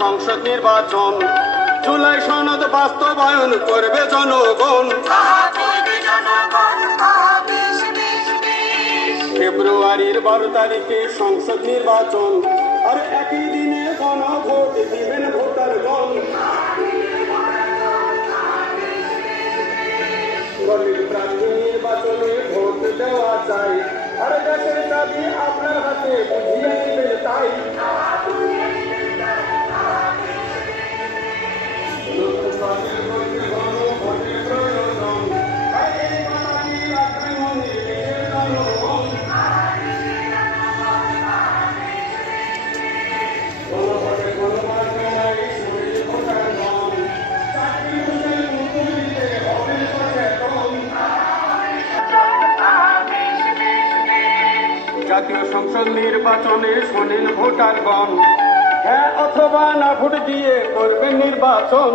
সংসদ নির্বাচন, জুলাই সনদ বাস্তবায়ন করবে জনগণ। ফেব্রুয়ারির 12 তারিখে সংসদ নির্বাচন, আর একই দিনে গণভোট দিবেন ভোটারগণ। গরিব প্রার্থী নির্বাচনে ভোট দেওয়া চাই, আর দেশের দাবি আপনার হাতে বুঝিয়ে নেবেন তাই। জাতীয় সংসদ নির্বাচনে শোনেন ভোটারগণ, হ্যাঁ অথবা না ভোট দিয়ে করবেন নির্বাচন।